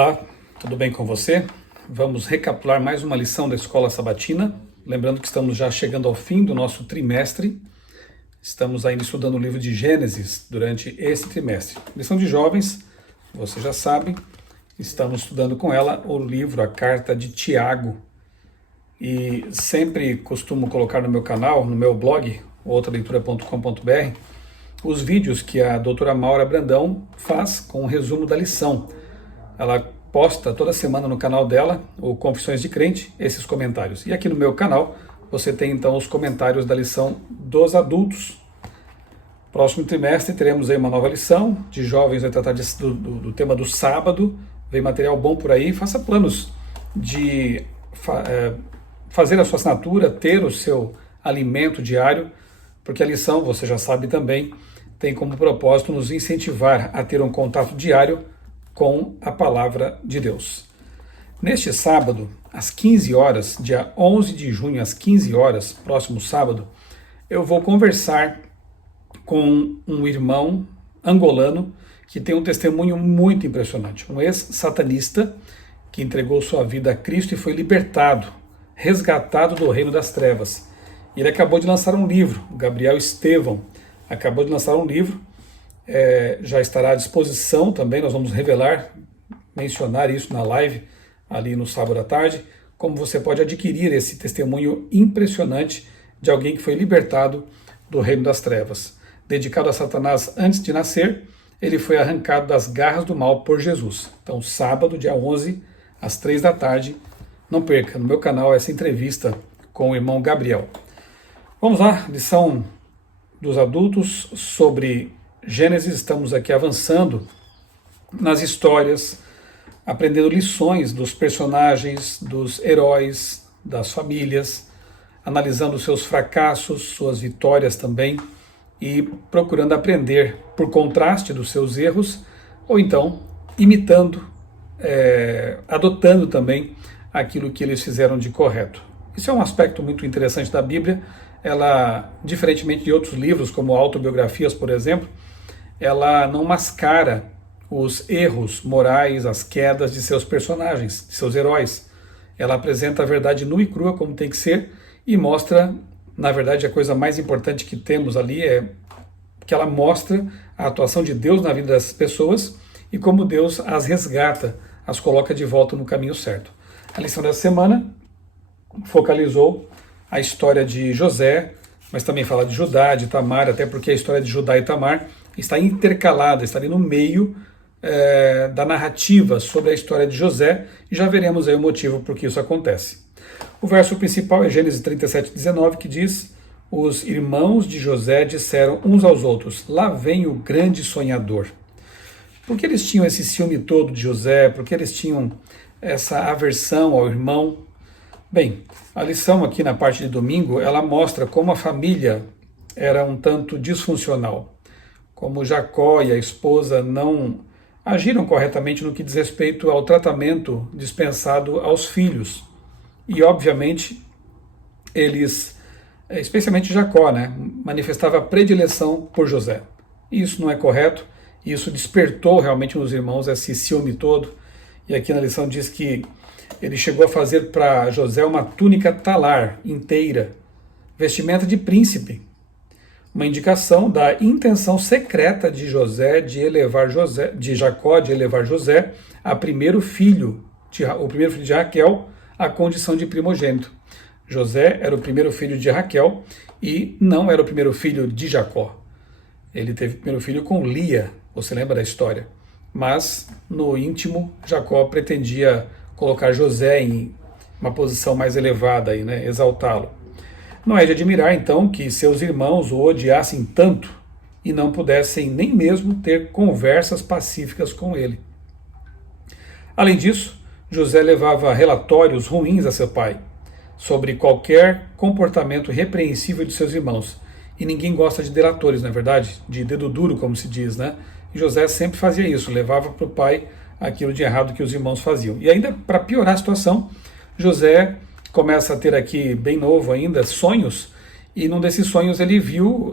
Olá, tudo bem com você? Vamos recapitular mais uma lição da Escola Sabatina. Lembrando que estamos já chegando ao fim do nosso trimestre. Estamos ainda estudando o livro de Gênesis durante esse trimestre. Lição de jovens, você já sabe, estamos estudando com ela o livro, a carta de Tiago. E sempre costumo colocar no meu canal, no meu blog, outraleitura.com.br, os vídeos que a doutora Maura Brandão faz com um resumo da lição. Ela posta toda semana no canal dela, o Confissões de Crente, esses comentários. E aqui no meu canal você tem então os comentários da lição dos adultos. Próximo trimestre teremos aí uma nova lição de jovens, vai tratar do tema do sábado. Vem material bom por aí, faça planos de fazer a sua assinatura, ter o seu alimento diário, porque a lição, você já sabe também, tem como propósito nos incentivar a ter um contato diário com a palavra de Deus. Neste sábado, às 15 horas, dia 11 de junho, às 15 horas, próximo sábado, eu vou conversar com um irmão angolano que tem um testemunho muito impressionante. Um ex-satanista que entregou sua vida a Cristo e foi libertado, resgatado do reino das trevas. Ele acabou de lançar um livro, o Gabriel Estevão acabou de lançar um livro, já estará à disposição também, nós vamos mencionar isso na live, ali no sábado à tarde, como você pode adquirir esse testemunho impressionante de alguém que foi libertado do reino das trevas. Dedicado a Satanás antes de nascer, ele foi arrancado das garras do mal por Jesus. Então, sábado, dia 11, às 3 da tarde, não perca, no meu canal, essa entrevista com o irmão Gabriel. Vamos lá, lição dos adultos sobre Gênesis. Estamos aqui avançando nas histórias, aprendendo lições dos personagens, dos heróis, das famílias, analisando seus fracassos, suas vitórias também, e procurando aprender por contraste dos seus erros, ou então imitando, adotando também aquilo que eles fizeram de correto. Isso é um aspecto muito interessante da Bíblia. Ela, diferentemente de outros livros, como autobiografias, por exemplo, ela não mascara os erros morais, as quedas de seus personagens, de seus heróis. Ela apresenta a verdade nua e crua, como tem que ser, e mostra, na verdade, a coisa mais importante que temos ali é que ela mostra a atuação de Deus na vida dessas pessoas e como Deus as resgata, as coloca de volta no caminho certo. A lição dessa semana focalizou a história de José, mas também fala de Judá, de Tamar, até porque a história de Judá e Tamar está intercalada, está ali no meio da narrativa sobre a história de José, e já veremos aí o motivo por que isso acontece. O verso principal é Gênesis 37:19, que diz: os irmãos de José disseram uns aos outros, lá vem o grande sonhador. Por que eles tinham esse ciúme todo de José? Por que eles tinham essa aversão ao irmão? Bem, a lição aqui na parte de domingo, ela mostra como a família era um tanto disfuncional, como Jacó e a esposa não agiram corretamente no que diz respeito ao tratamento dispensado aos filhos. E, obviamente, eles, especialmente Jacó, manifestava predileção por José. E isso não é correto, e isso despertou realmente nos irmãos esse ciúme todo. E aqui na lição diz que ele chegou a fazer para José uma túnica talar inteira, vestimenta de príncipe, uma indicação da intenção secreta de Jacó de elevar José a o primeiro filho de Raquel, à condição de primogênito. José era o primeiro filho de Raquel e não era o primeiro filho de Jacó. Ele teve o primeiro filho com Lia, você lembra da história? Mas, no íntimo, Jacó pretendia colocar José em uma posição mais elevada, exaltá-lo. Não é de admirar, então, que seus irmãos o odiassem tanto e não pudessem nem mesmo ter conversas pacíficas com ele. Além disso, José levava relatórios ruins a seu pai sobre qualquer comportamento repreensível de seus irmãos. E ninguém gosta de delatores, não é verdade? De dedo duro, como se diz, E José sempre fazia isso, levava para o pai aquilo de errado que os irmãos faziam. E ainda, para piorar a situação, José começa a ter aqui, bem novo ainda, sonhos, e num desses sonhos ele viu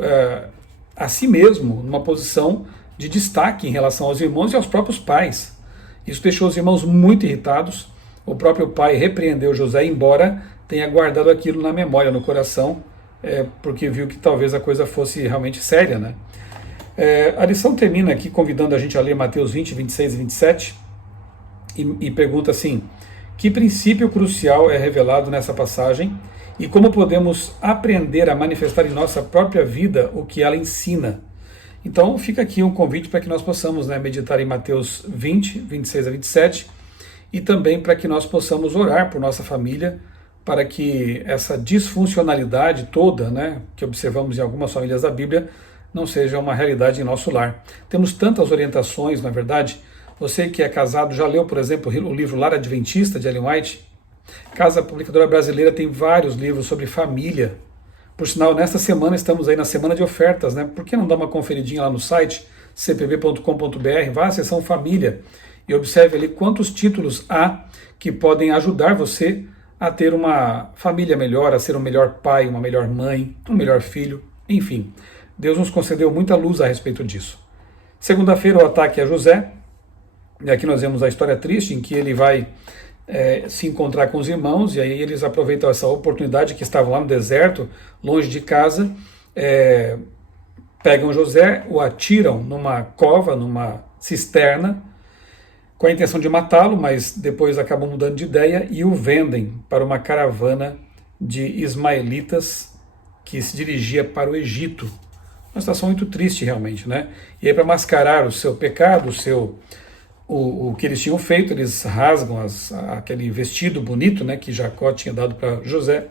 a si mesmo numa posição de destaque em relação aos irmãos e aos próprios pais. Isso deixou os irmãos muito irritados. O próprio pai repreendeu José, embora tenha guardado aquilo na memória, no coração, porque viu que talvez a coisa fosse realmente séria, né? A lição termina aqui convidando a gente a ler Mateus 20, 26 e 27 e pergunta assim: que princípio crucial é revelado nessa passagem e como podemos aprender a manifestar em nossa própria vida o que ela ensina? Então fica aqui um convite para que nós possamos, né, meditar em Mateus 20, 26 a 27 e também para que nós possamos orar por nossa família, para que essa disfuncionalidade toda, né, que observamos em algumas famílias da Bíblia, não seja uma realidade em nosso lar. Temos tantas orientações, na verdade. Você que é casado já leu, por exemplo, o livro Lar Adventista, de Ellen White? Casa Publicadora Brasileira tem vários livros sobre família. Por sinal, nesta semana estamos aí na semana de ofertas, né? Por que não dar uma conferidinha lá no site cpb.com.br, vá à seção família e observe ali quantos títulos há que podem ajudar você a ter uma família melhor, a ser um melhor pai, uma melhor mãe, um melhor filho, enfim. Deus nos concedeu muita luz a respeito disso. Segunda-feira, o ataque a José. E aqui nós vemos a história triste em que ele vai se encontrar com os irmãos, e aí eles aproveitam essa oportunidade que estavam lá no deserto, longe de casa, pegam José, o atiram numa cova, numa cisterna, com a intenção de matá-lo, mas depois acabam mudando de ideia e o vendem para uma caravana de ismaelitas que se dirigia para o Egito. Uma situação muito triste realmente, né? E aí, para mascarar o seu pecado, o que eles tinham feito, eles rasgam aquele vestido bonito, né, que Jacó tinha dado para José,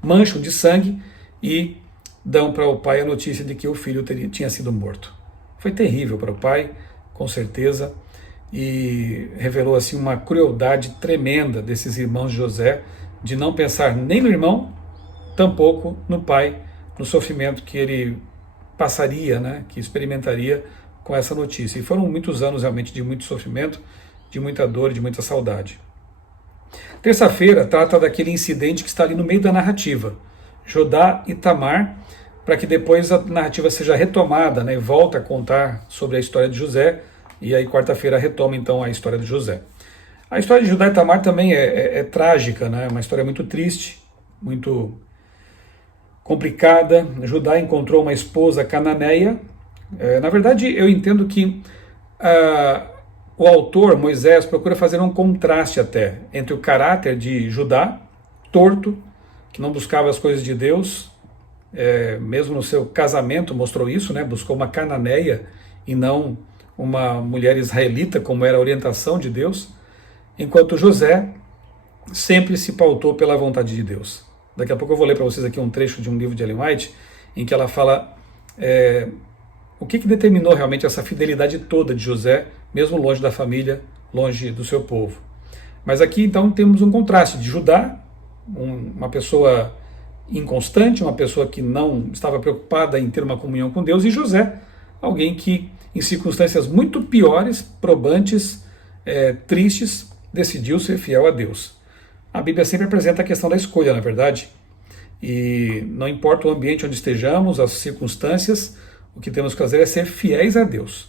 mancham de sangue e dão para o pai a notícia de que o filho tinha sido morto. Foi terrível para o pai, com certeza, e revelou assim uma crueldade tremenda desses irmãos de José, de não pensar nem no irmão, tampouco no pai, no sofrimento que ele passaria, né, que experimentaria com essa notícia. E foram muitos anos realmente de muito sofrimento, de muita dor, de muita saudade. Terça-feira trata daquele incidente que está ali no meio da narrativa, Judá e Tamar, para que depois a narrativa seja retomada, né, e volta a contar sobre a história de José, e aí quarta-feira retoma então a história de José. A história de Judá e Tamar também é trágica, né, uma história muito triste, muito complicada. Judá encontrou uma esposa cananeia. Na verdade, eu entendo que o autor, Moisés, procura fazer um contraste até entre o caráter de Judá, torto, que não buscava as coisas de Deus, mesmo no seu casamento mostrou isso, né? Buscou uma cananeia e não uma mulher israelita, como era a orientação de Deus, enquanto José sempre se pautou pela vontade de Deus. Daqui a pouco eu vou ler para vocês aqui um trecho de um livro de Ellen White, em que ela fala o que determinou realmente essa fidelidade toda de José, mesmo longe da família, longe do seu povo. Mas aqui então temos um contraste de Judá, uma pessoa inconstante, uma pessoa que não estava preocupada em ter uma comunhão com Deus, e José, alguém que em circunstâncias muito piores, probantes, tristes, decidiu ser fiel a Deus. A Bíblia sempre apresenta a questão da escolha, na verdade, e não importa o ambiente onde estejamos, as circunstâncias, o que temos que fazer é ser fiéis a Deus.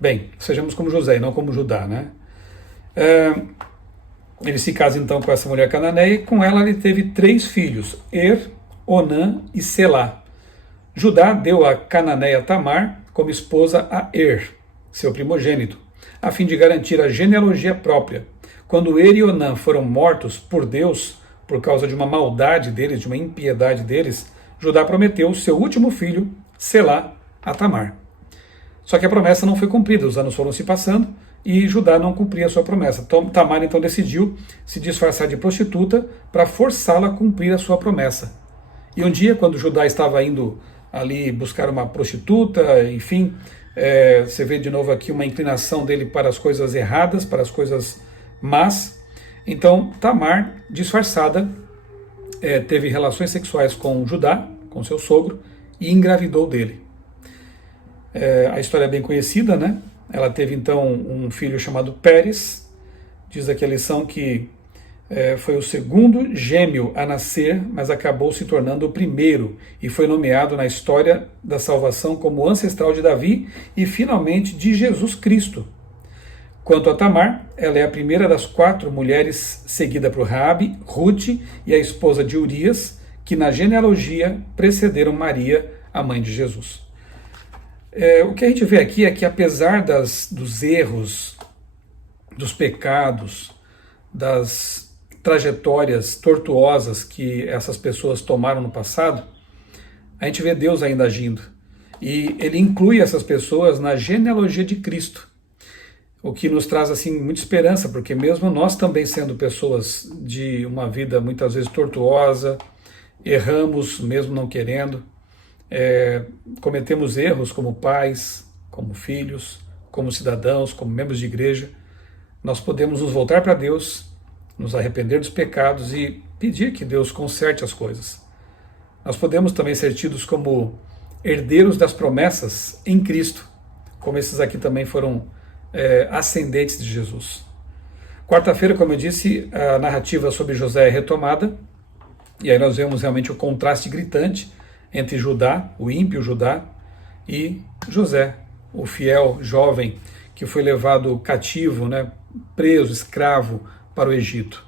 Bem, sejamos como José e não como Judá, né? Ele se casa então com essa mulher cananeia, e com ela ele teve 3 filhos, Onã e Selá. Judá deu a cananeia Tamar como esposa a seu primogênito, a fim de garantir a genealogia própria. Quando e Onã foram mortos por Deus, por causa de uma maldade deles, de uma impiedade deles, Judá prometeu o seu último filho, Selá, a Tamar. Só que a promessa não foi cumprida, os anos foram se passando e Judá não cumpria a sua promessa. Tamar então decidiu se disfarçar de prostituta para forçá-la a cumprir a sua promessa. E um dia, quando Judá estava indo ali buscar uma prostituta, enfim, você vê de novo aqui uma inclinação dele para as coisas erradas, para as coisas más. Então Tamar, disfarçada, teve relações sexuais com Judá, com seu sogro, e engravidou dele. A história é bem conhecida, né? Ela teve então um filho chamado Pérez. Diz aqui a lição que foi o segundo gêmeo a nascer, mas acabou se tornando o primeiro e foi nomeado na história da salvação como ancestral de Davi e finalmente de Jesus Cristo. Quanto a Tamar, ela é a primeira das 4 mulheres seguida por Raabe, Ruth e a esposa de Urias, que na genealogia precederam Maria, a mãe de Jesus. O que a gente vê aqui é que apesar dos erros, dos pecados, das trajetórias tortuosas que essas pessoas tomaram no passado, a gente vê Deus ainda agindo. E ele inclui essas pessoas na genealogia de Cristo, o que nos traz assim muita esperança, porque mesmo nós também sendo pessoas de uma vida muitas vezes tortuosa, erramos mesmo não querendo, cometemos erros como pais, como filhos, como cidadãos, como membros de igreja, nós podemos nos voltar para Deus, nos arrepender dos pecados e pedir que Deus conserte as coisas. Nós podemos também ser tidos como herdeiros das promessas em Cristo, como esses aqui também foram ascendentes de Jesus. Quarta-feira, como eu disse, a narrativa sobre José é retomada, e aí nós vemos realmente o contraste gritante entre Judá, o ímpio Judá, e José, o fiel jovem que foi levado cativo, preso, escravo para o Egito.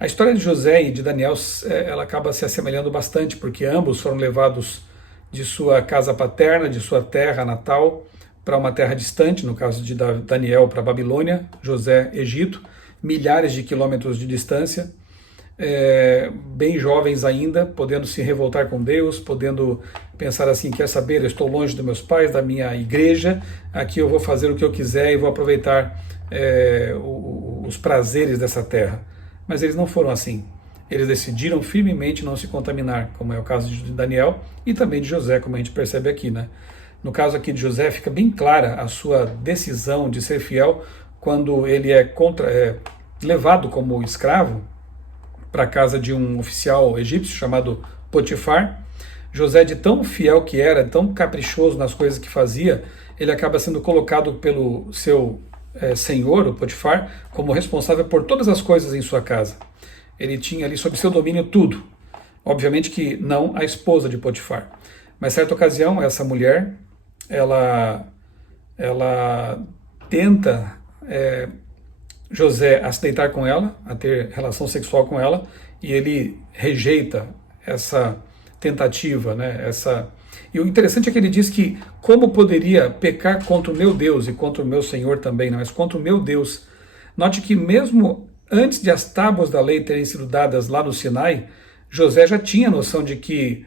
A história de José e de Daniel, ela acaba se assemelhando bastante, porque ambos foram levados de sua casa paterna, de sua terra natal, para uma terra distante, no caso de Daniel para a Babilônia, José, Egito, milhares de quilômetros de distância, bem jovens ainda, podendo se revoltar com Deus, podendo pensar assim, quer saber, eu estou longe dos meus pais, da minha igreja, aqui eu vou fazer o que eu quiser e vou aproveitar os prazeres dessa terra. Mas eles não foram assim. Eles decidiram firmemente não se contaminar, como é o caso de Daniel e também de José, como a gente percebe aqui, No caso aqui de José, fica bem clara a sua decisão de ser fiel quando ele é levado como escravo para a casa de um oficial egípcio chamado Potifar. José, de tão fiel que era, tão caprichoso nas coisas que fazia, ele acaba sendo colocado pelo seu senhor, o Potifar, como responsável por todas as coisas em sua casa. Ele tinha ali sob seu domínio tudo. Obviamente que não a esposa de Potifar. Mas certa ocasião, essa mulher, ela tenta José a se deitar com ela, a ter relação sexual com ela, e ele rejeita essa tentativa, E o interessante é que ele diz que como poderia pecar contra o meu Deus e contra o meu Senhor também, mas contra o meu Deus. Note que mesmo antes de as tábuas da lei terem sido dadas lá no Sinai, José já tinha noção de que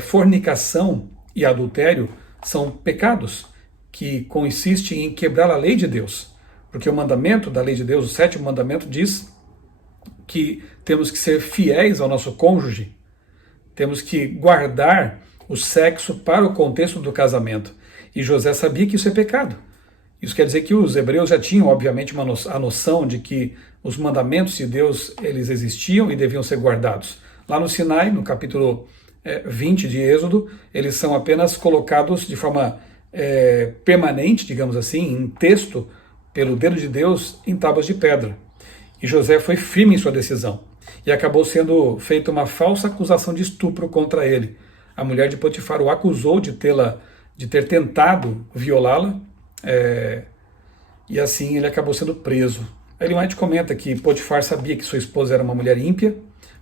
fornicação e adultério são pecados, que consistem em quebrar a lei de Deus. Porque o mandamento da lei de Deus, o 7º mandamento, diz que temos que ser fiéis ao nosso cônjuge, temos que guardar o sexo para o contexto do casamento. E José sabia que isso é pecado. Isso quer dizer que os hebreus já tinham, obviamente, a noção de que os mandamentos de Deus, eles existiam e deviam ser guardados. Lá no Sinai, no capítulo 20 de Êxodo, eles são apenas colocados de forma permanente, digamos assim, em texto, pelo dedo de Deus, em tábuas de pedra. E José foi firme em sua decisão. E acabou sendo feita uma falsa acusação de estupro contra ele. A mulher de Potifar o acusou de ter tentado violá-la, e assim ele acabou sendo preso. Ellen White comenta que Potifar sabia que sua esposa era uma mulher ímpia,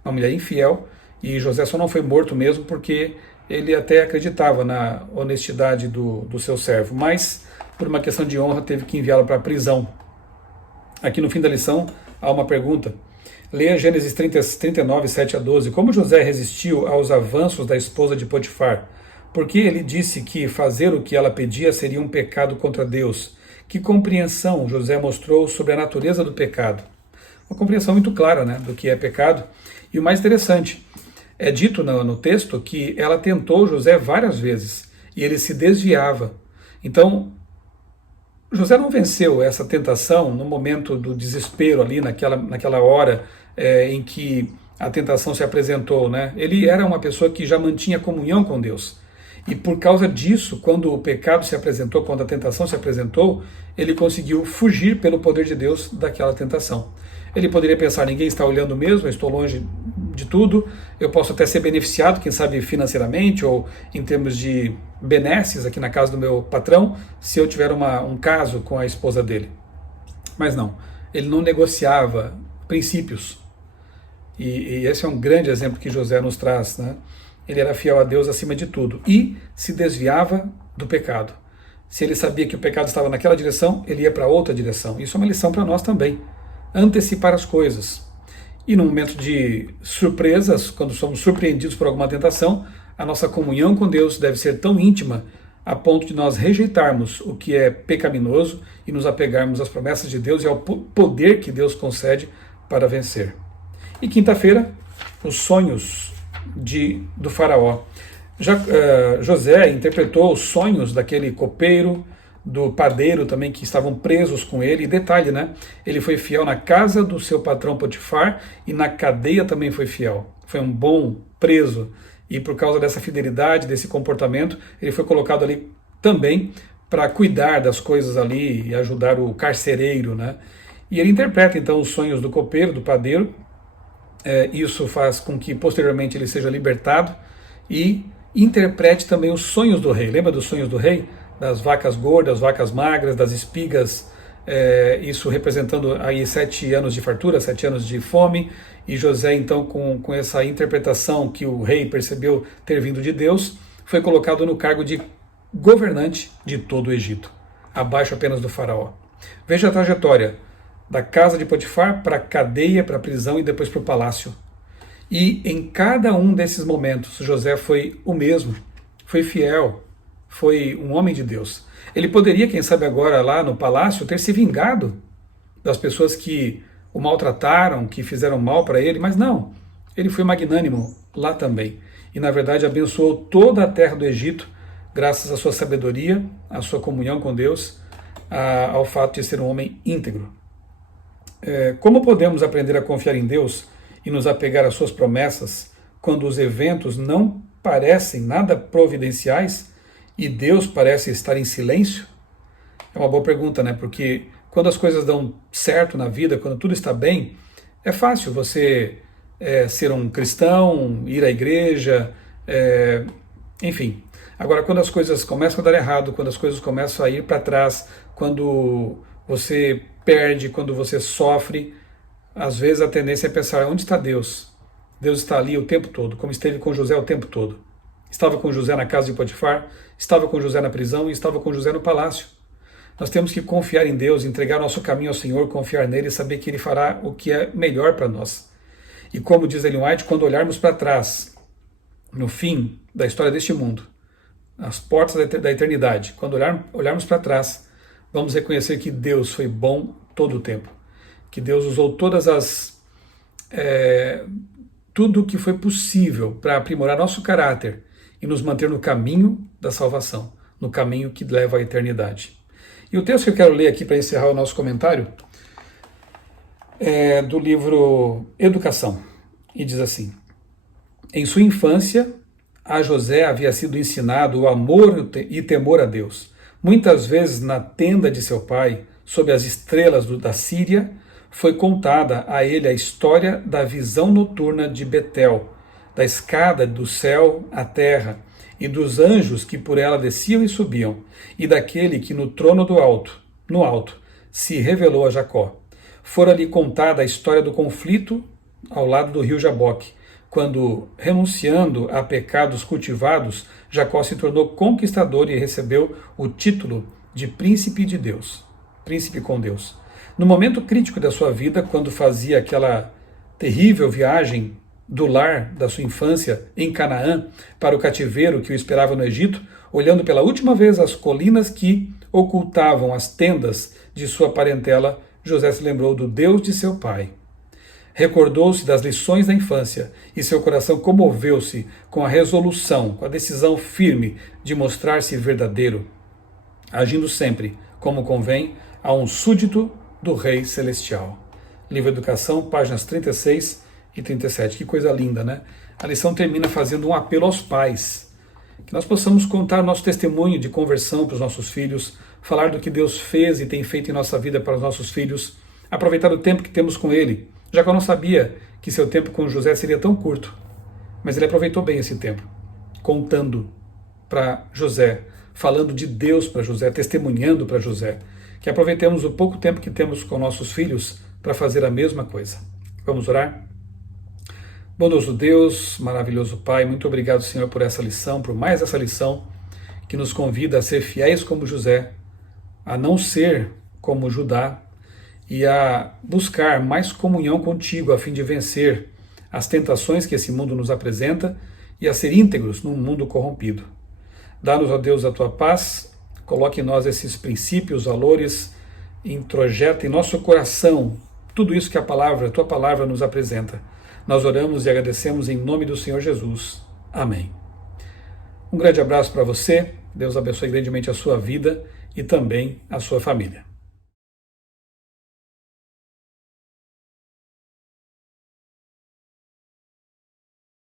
uma mulher infiel, e José só não foi morto mesmo porque ele até acreditava na honestidade do seu servo, mas por uma questão de honra teve que enviá-lo para a prisão. Aqui no fim da lição há uma pergunta. Leia Gênesis 39, 7 a 12. Como José resistiu aos avanços da esposa de Potifar? Porque ele disse que fazer o que ela pedia seria um pecado contra Deus. Que compreensão José mostrou sobre a natureza do pecado? Uma compreensão muito clara, do que é pecado. E o mais interessante, é dito no texto que ela tentou José várias vezes e ele se desviava. Então, José não venceu essa tentação no momento do desespero ali, naquela hora em que a tentação se apresentou, Ele era uma pessoa que já mantinha comunhão com Deus. E por causa disso, quando o pecado se apresentou, quando a tentação se apresentou, ele conseguiu fugir pelo poder de Deus daquela tentação. Ele poderia pensar, ninguém está olhando mesmo, eu estou longe de tudo, eu posso até ser beneficiado, quem sabe financeiramente ou em termos de benesses aqui na casa do meu patrão, se eu tiver um caso com a esposa dele. Mas não, ele não negociava princípios. E esse é um grande exemplo que José nos traz, né? Ele era fiel a Deus acima de tudo e se desviava do pecado. Se ele sabia que o pecado estava naquela direção, ele ia para outra direção. Isso é uma lição para nós também. Antecipar as coisas. E no momento de surpresas, quando somos surpreendidos por alguma tentação, a nossa comunhão com Deus deve ser tão íntima a ponto de nós rejeitarmos o que é pecaminoso e nos apegarmos às promessas de Deus e ao poder que Deus concede para vencer. E quinta-feira, os sonhos do faraó. José interpretou os sonhos daquele copeiro, do padeiro também, que estavam presos com ele. E detalhe, né? Ele foi fiel na casa do seu patrão Potifar e na cadeia também foi fiel. Foi um bom preso. E por causa dessa fidelidade, desse comportamento, ele foi colocado ali também para cuidar das coisas ali e ajudar o carcereiro, né? E ele interpreta então os sonhos do copeiro, do padeiro. Isso faz com que posteriormente ele seja libertado e interprete também os sonhos do rei. Lembra dos sonhos do rei? Das vacas gordas, vacas magras, das espigas, isso representando aí 7 anos de fartura, 7 anos de fome. E José, então, com essa interpretação que o rei percebeu ter vindo de Deus, foi colocado no cargo de governante de todo o Egito, abaixo apenas do faraó. Veja a trajetória da casa de Potifar para a cadeia, para a prisão e depois para o palácio. E em cada um desses momentos, José foi o mesmo, foi fiel, foi um homem de Deus. Ele poderia, quem sabe agora lá no palácio, ter se vingado das pessoas que o maltrataram, que fizeram mal para ele, mas não, ele foi magnânimo lá também. E na verdade abençoou toda a terra do Egito, graças à sua sabedoria, à sua comunhão com Deus, ao fato de ser um homem íntegro. Como podemos aprender a confiar em Deus e nos apegar às suas promessas quando os eventos não parecem nada providenciais e Deus parece estar em silêncio? É uma boa pergunta, né? Porque quando as coisas dão certo na vida, quando tudo está bem, é fácil você ser um cristão, ir à igreja, enfim. Agora, quando as coisas começam a dar errado, quando as coisas começam a ir para trás, quando você perde, quando você sofre, às vezes a tendência é pensar, onde está Deus? Deus está ali o tempo todo, como esteve com José o tempo todo. Estava com José na casa de Potifar, estava com José na prisão e estava com José no palácio. Nós temos que confiar em Deus, entregar nosso caminho ao Senhor, confiar nele e saber que Ele fará o que é melhor para nós. E como diz Ellen White, quando olharmos para trás, no fim da história deste mundo, às portas da eternidade, quando olharmos para trás, vamos reconhecer que Deus foi bom todo o tempo. Que Deus usou tudo o que foi possível para aprimorar nosso caráter e nos manter no caminho da salvação, no caminho que leva à eternidade. E o texto que eu quero ler aqui para encerrar o nosso comentário é do livro Educação, e diz assim: em sua infância, a José havia sido ensinado o amor e temor a Deus. Muitas vezes na tenda de seu pai, sob as estrelas da Síria, foi contada a ele a história da visão noturna de Betel, da escada do céu à terra, e dos anjos que por ela desciam e subiam, e daquele que no trono no alto, se revelou a Jacó. Fora-lhe contada a história do conflito ao lado do rio Jaboque, quando, renunciando a pecados cultivados, Jacó se tornou conquistador e recebeu o título de príncipe de Deus, príncipe com Deus. No momento crítico da sua vida, quando fazia aquela terrível viagem do lar da sua infância em Canaã para o cativeiro que o esperava no Egito, olhando pela última vez as colinas que ocultavam as tendas de sua parentela, José se lembrou do Deus de seu pai. Recordou-se das lições da infância e seu coração comoveu-se com a resolução, com a decisão firme de mostrar-se verdadeiro, agindo sempre como convém a um súdito do Rei Celestial. Livro Educação, páginas 36 e 37. Que coisa linda, né? A lição termina fazendo um apelo aos pais, que nós possamos contar nosso testemunho de conversão para os nossos filhos, falar do que Deus fez e tem feito em nossa vida para os nossos filhos, aproveitar o tempo que temos com Ele. Jacó não sabia que seu tempo com José seria tão curto, mas ele aproveitou bem esse tempo, contando para José, falando de Deus para José, testemunhando para José que aproveitemos o pouco tempo que temos com nossos filhos para fazer a mesma coisa. Vamos orar? Bondoso Deus, maravilhoso Pai, muito obrigado, Senhor, por essa lição, por mais essa lição que nos convida a ser fiéis como José, a não ser como Judá e a buscar mais comunhão contigo a fim de vencer as tentações que esse mundo nos apresenta e a ser íntegros num mundo corrompido. Dá-nos, ó Deus, a tua paz, coloque em nós esses princípios, valores, introjeta em nosso coração tudo isso que a tua palavra nos apresenta. Nós oramos e agradecemos em nome do Senhor Jesus. Amém. Um grande abraço para você, Deus abençoe grandemente a sua vida e também a sua família.